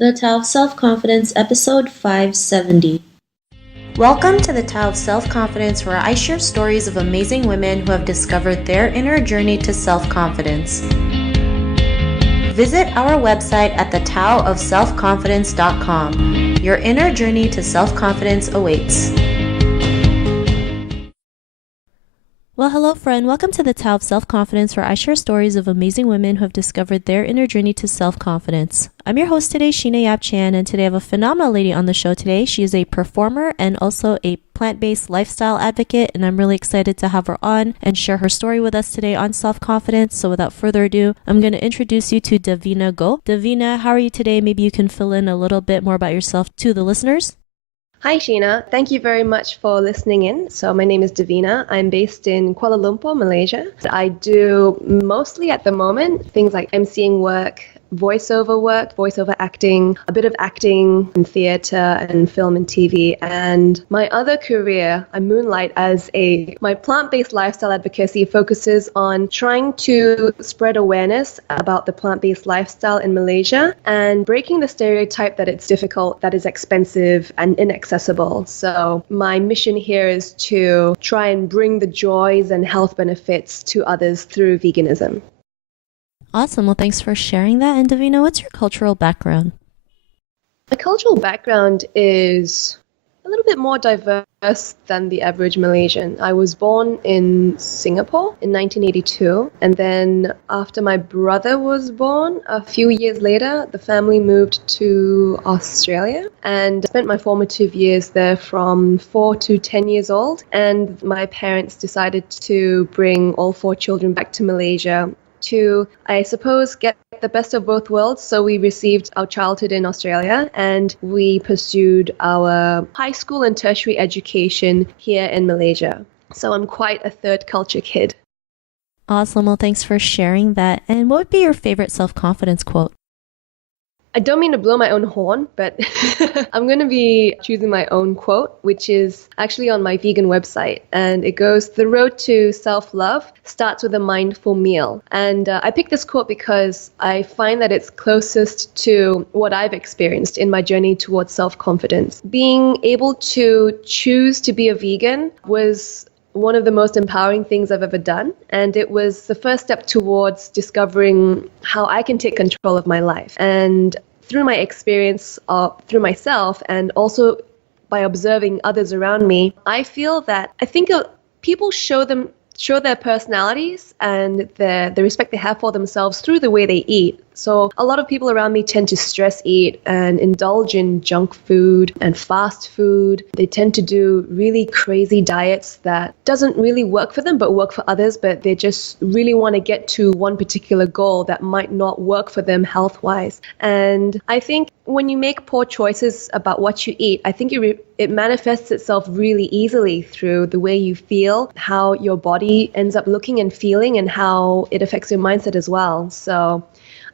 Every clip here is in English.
The Tao of Self-Confidence, episode 570. Welcome to the Tao of Self-Confidence, where I share stories of amazing women who have discovered their inner journey to self-confidence. Visit our website at thetaoofselfconfidence.com. Your inner journey to self-confidence awaits. Well, hello friend. Welcome to the Tao of Self-Confidence, where I share stories of amazing women who have discovered their inner journey to self-confidence. I'm your host today, Sheena Yap Chan, and today I have a phenomenal lady on the show today. She is a performer and also a plant-based lifestyle advocate, and I'm really excited to have her on and share her story with us today on self-confidence. So without further ado, I'm going to introduce you to Davina Goh. Davina, how are you today? Maybe you can fill in a little bit more about yourself to the listeners. Hi, Sheena. Thank you very much for listening in. So my name is Davina. I'm based in Kuala Lumpur, Malaysia. I do mostly at the moment things like emceeing work, voiceover acting, a bit of acting in theatre and film and TV. And my other career, I moonlight as my plant-based lifestyle advocacy focuses on trying to spread awareness about the plant-based lifestyle in Malaysia and breaking the stereotype that it's difficult, that is expensive and inaccessible. So my mission here is to try and bring the joys and health benefits to others through veganism. Awesome. Well, thanks for sharing that. And Davina, what's your cultural background? My cultural background is a little bit more diverse than the average Malaysian. I was born in Singapore in 1982, and then after my brother was born, a few years later, the family moved to Australia and spent my formative years there from 4 to 10 years old. And my parents decided to bring all 4 children back to Malaysia to, I suppose, get the best of both worlds. So we received our childhood in Australia and we pursued our high school and tertiary education here in Malaysia. So I'm quite a third culture kid. Awesome. Well, thanks for sharing that. And what would be your favorite self-confidence quote? I don't mean to blow my own horn, but I'm going to be choosing my own quote, which is actually on my vegan website. And it goes, "The road to self-love starts with a mindful meal." And I picked this quote because I find that it's closest to what I've experienced in my journey towards self-confidence. Being able to choose to be a vegan was one of the most empowering things I've ever done. And it was the first step towards discovering how I can take control of my life. And through my experience, through myself, and also by observing others around me, I think people show their personalities and the respect they have for themselves through the way they eat. So a lot of people around me tend to stress eat and indulge in junk food and fast food. They tend to do really crazy diets that doesn't really work for them but work for others, but they just really want to get to one particular goal that might not work for them health-wise. And I think when you make poor choices about what you eat, I think it manifests itself really easily through the way you feel, how your body ends up looking and feeling, and how it affects your mindset as well. So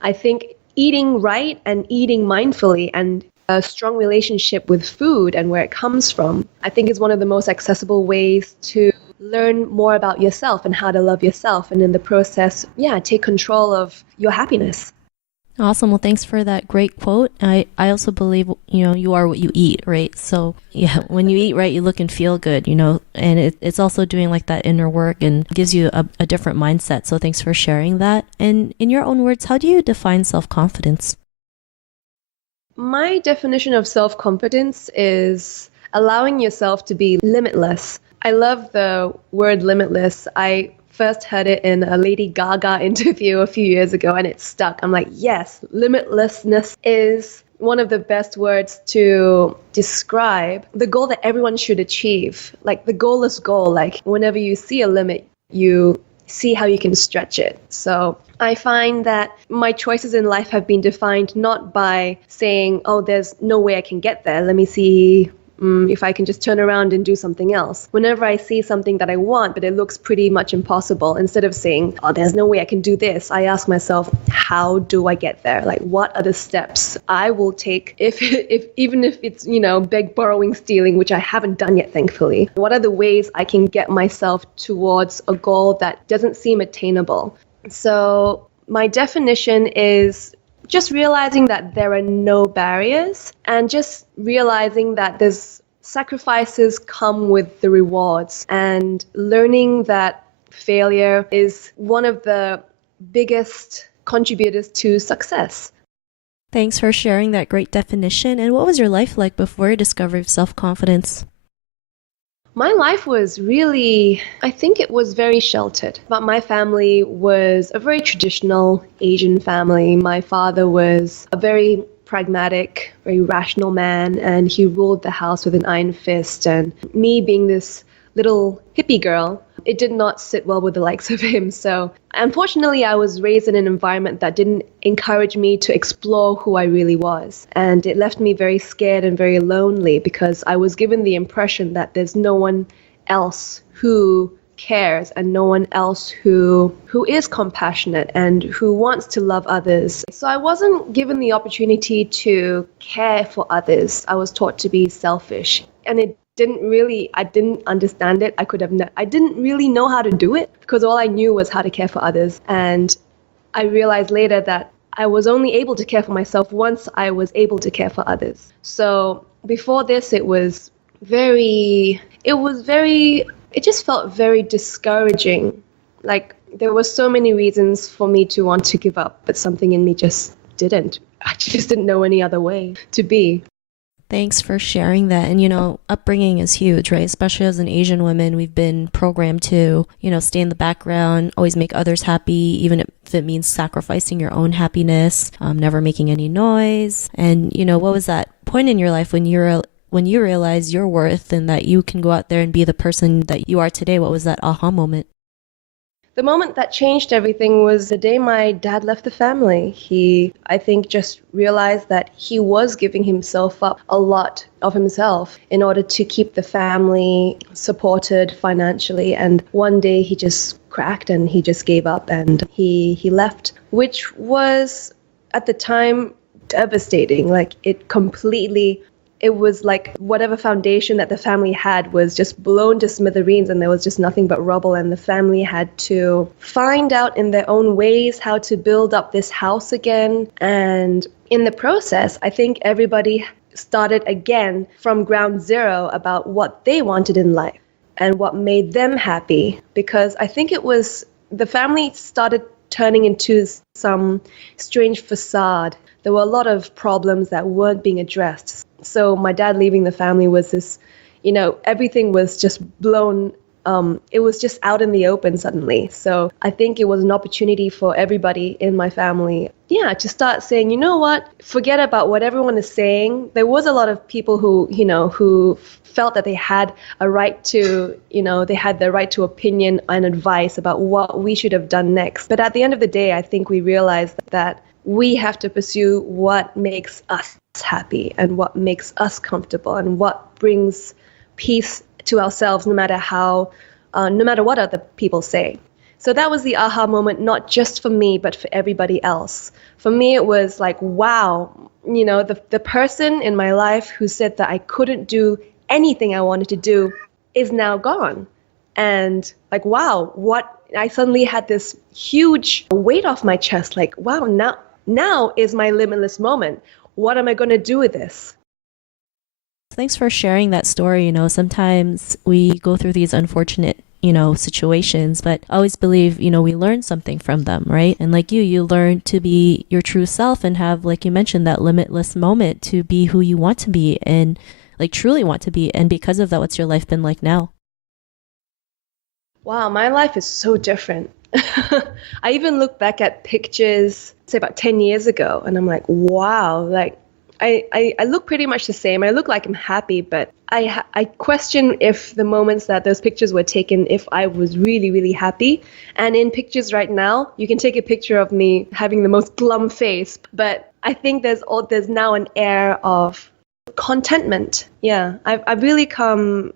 I think eating right and eating mindfully and a strong relationship with food and where it comes from, I think is one of the most accessible ways to learn more about yourself and how to love yourself. And in the process, take control of your happiness. Awesome. Well, thanks for that great quote. I also believe, you are what you eat, right? So when you eat right, you look and feel good, and it's also doing like that inner work and gives you a different mindset. So thanks for sharing that. And in your own words, how do you define self-confidence? My definition of self-confidence is allowing yourself to be limitless. I love the word limitless. I first heard it in a Lady Gaga interview a few years ago and it stuck. I'm like, yes, limitlessness is one of the best words to describe the goal that everyone should achieve. Like the goalless goal, like whenever you see a limit, you see how you can stretch it. So I find that my choices in life have been defined not by saying, oh, there's no way I can get there. Let me see if I can just turn around and do something else. Whenever I see something that I want, but it looks pretty much impossible, instead of saying, oh, there's no way I can do this, I ask myself, how do I get there? Like, what are the steps I will take even if it's, beg, borrowing, stealing, which I haven't done yet, thankfully. What are the ways I can get myself towards a goal that doesn't seem attainable? So my definition is just realizing that there are no barriers and just realizing that there's sacrifices come with the rewards, and learning that failure is one of the biggest contributors to success. Thanks for sharing that great definition. And what was your life like before you discovered self-confidence? My life was really, I think it was very sheltered. But my family was a very traditional Asian family. My father was a very pragmatic, very rational man, and he ruled the house with an iron fist. And me being this little hippie girl, it did not sit well with the likes of him. So unfortunately, I was raised in an environment that didn't encourage me to explore who I really was. And it left me very scared and very lonely because I was given the impression that there's no one else who cares and no one else who is compassionate and who wants to love others. So I wasn't given the opportunity to care for others. I was taught to be selfish. And I didn't understand it. I didn't really know how to do it because all I knew was how to care for others. And I realized later that I was only able to care for myself once I was able to care for others. So before this, it just felt very discouraging. Like there were so many reasons for me to want to give up, but something in me just didn't. I just didn't know any other way to be. Thanks for sharing that. And, upbringing is huge, right? Especially as an Asian woman, we've been programmed to, stay in the background, always make others happy, even if it means sacrificing your own happiness, never making any noise. And, what was that point in your life when you realized your worth and that you can go out there and be the person that you are today? What was that aha moment? The moment that changed everything was the day my dad left the family. He, I think, just realized that he was giving himself up, a lot of himself, in order to keep the family supported financially. And one day he just cracked and he just gave up and he left, which was at the time devastating. Like it was like whatever foundation that the family had was just blown to smithereens and there was just nothing but rubble, and the family had to find out in their own ways how to build up this house again. And in the process, I think everybody started again from ground zero about what they wanted in life and what made them happy, because I think it was the family started turning into some strange facade. There were a lot of problems that weren't being addressed. So my dad leaving the family was this, everything was just blown. It was just out in the open suddenly. So I think it was an opportunity for everybody in my family, to start saying, you know what, forget about what everyone is saying. There was a lot of people who felt that they had a right to, they had the right to opinion and advice about what we should have done next. But at the end of the day, I think we realized that we have to pursue what makes us happy and what makes us comfortable and what brings peace to ourselves, no matter what other people say. So that was the aha moment, not just for me, but for everybody else. For me, it was like, wow, the person in my life who said that I couldn't do anything I wanted to do is now gone. And like, wow, I suddenly had this huge weight off my chest. Like, wow, now is my limitless moment. What am I going to do with this? Thanks for sharing that story. Sometimes we go through these unfortunate, situations, but I always believe, we learn something from them, right? And like you learn to be your true self and have, like you mentioned, that limitless moment to be who you want to be and like truly want to be. And because of that, what's your life been like now? Wow, my life is so different. I even look back at pictures, say about 10 years ago, and I'm like, wow, like I look pretty much the same. I look like I'm happy, but I question if the moments that those pictures were taken, if I was really, really happy. And in pictures right now, you can take a picture of me having the most glum face, but I think there's now an air of contentment. Yeah, I've really come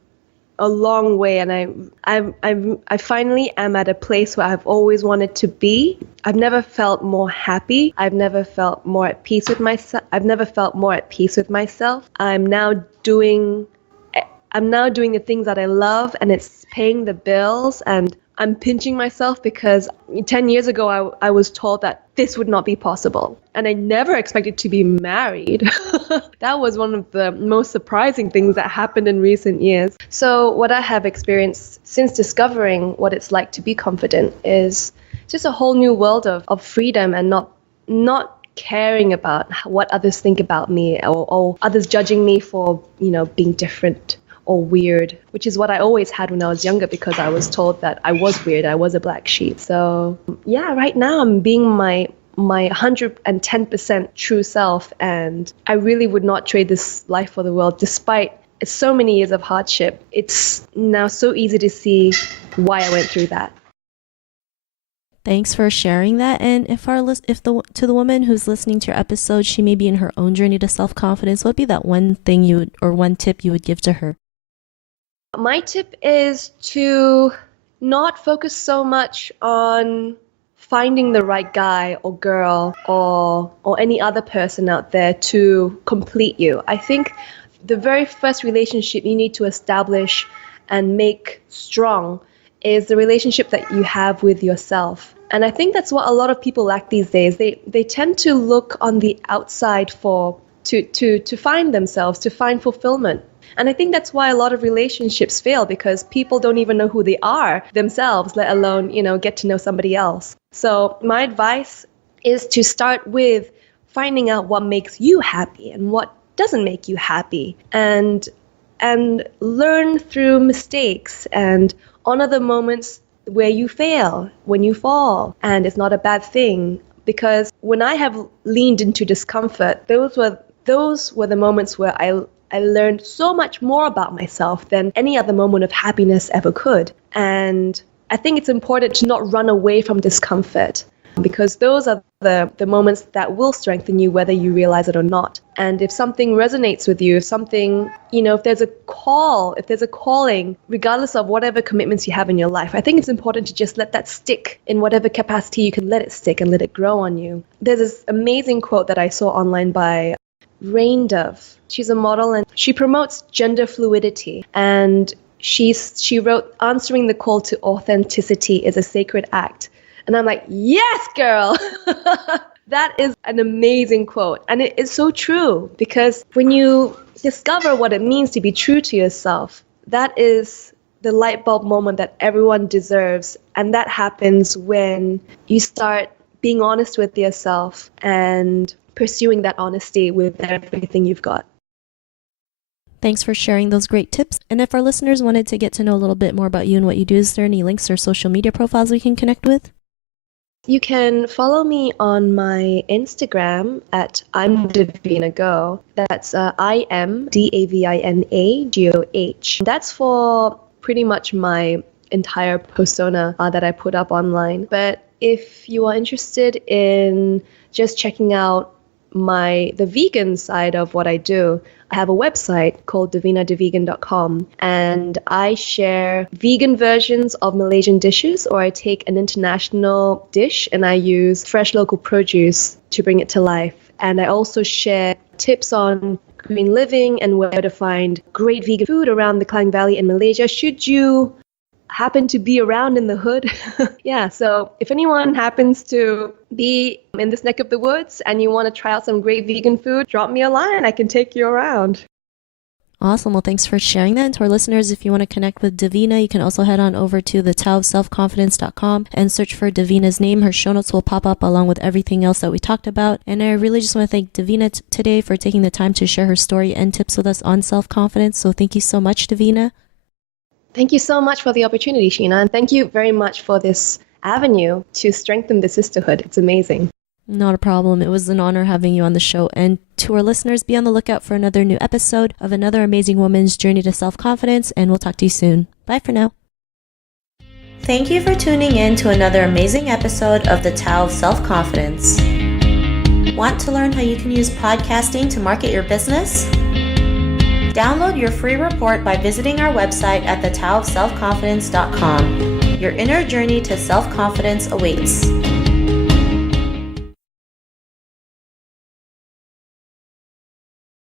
a long way, and I finally am at a place where I've always wanted to be. I've never felt more happy. I've never felt more at peace with myself. I'm now doing the things that I love, and it's paying the bills, and I'm pinching myself because 10 years ago I was told that this would not be possible. And I never expected to be married. That was one of the most surprising things that happened in recent years. So what I have experienced since discovering what it's like to be confident is just a whole new world of freedom and not caring about what others think about me or others judging me for, being different or weird, which is what I always had when I was younger because I was told that I was weird, I was a black sheep. So yeah, right now I'm being my 110% true self, and I really would not trade this life for the world despite so many years of hardship. It's now so easy to see why I went through that. Thanks for sharing that. And to the woman who's listening to your episode, she may be in her own journey to self-confidence, what would be that one thing one tip you would give to her? My tip is to not focus so much on finding the right guy or girl or any other person out there to complete you. I think the very first relationship you need to establish and make strong is the relationship that you have with yourself. And I think that's what a lot of people lack these days. They tend to look on the outside to find themselves, to find fulfillment. And I think that's why a lot of relationships fail, because people don't even know who they are themselves, let alone, get to know somebody else. So my advice is to start with finding out what makes you happy and what doesn't make you happy, and learn through mistakes and honor the moments where you fail, when you fall, and it's not a bad thing. Because when I have leaned into discomfort, those were the moments where I learned so much more about myself than any other moment of happiness ever could. And I think it's important to not run away from discomfort, because those are the moments that will strengthen you whether you realize it or not. And if something resonates with you, if there's a call, if there's a calling, regardless of whatever commitments you have in your life, I think it's important to just let that stick in whatever capacity you can let it stick and let it grow on you. There's this amazing quote that I saw online by Rain Dove. She's a model and she promotes gender fluidity. And she wrote, "Answering the call to authenticity is a sacred act." And I'm like, yes, girl. That is an amazing quote. And it is so true, because when you discover what it means to be true to yourself, that is the light bulb moment that everyone deserves. And that happens when you start being honest with yourself and pursuing that honesty with everything you've got. Thanks for sharing those great tips. And if our listeners wanted to get to know a little bit more about you and what you do, is there any links or social media profiles we can connect with? You can follow me on my Instagram at I'm Davina Goh. That's IMDAVINAGOH. That's for pretty much my entire persona that I put up online. But if you are interested in just checking out the vegan side of what I do, I have a website called davinadevegan.com, and I share vegan versions of Malaysian dishes, or I take an international dish and I use fresh local produce to bring it to life. And I also share tips on green living and where to find great vegan food around the Klang Valley in Malaysia, should you happen to be around in the hood. Yeah, so if anyone happens to be in this neck of the woods and you want to try out some great vegan food, drop me a line. I can take you around. Awesome. Well, thanks for sharing that. And to our listeners, if you want to connect with Davina, you can also head on over to thetaoofselfconfidence.com and search for Davina's name. Her show notes will pop up along with everything else that we talked about. And I really just want to thank Davina today for taking the time to share her story and tips with us on self-confidence. So thank you so much, Davina. Thank you so much for the opportunity, Sheena, and thank you very much for this avenue to strengthen the sisterhood. It's amazing. Not a problem. It was an honor having you on the show. And to our listeners, be on the lookout for another new episode of another amazing woman's journey to self-confidence, and we'll talk to you soon. Bye for now. Thank you for tuning in to another amazing episode of the Tao of Self-Confidence. Want to learn how you can use podcasting to market your business? Download your free report by visiting our website at thetaoofselfconfidence.com. Your inner journey to self-confidence awaits.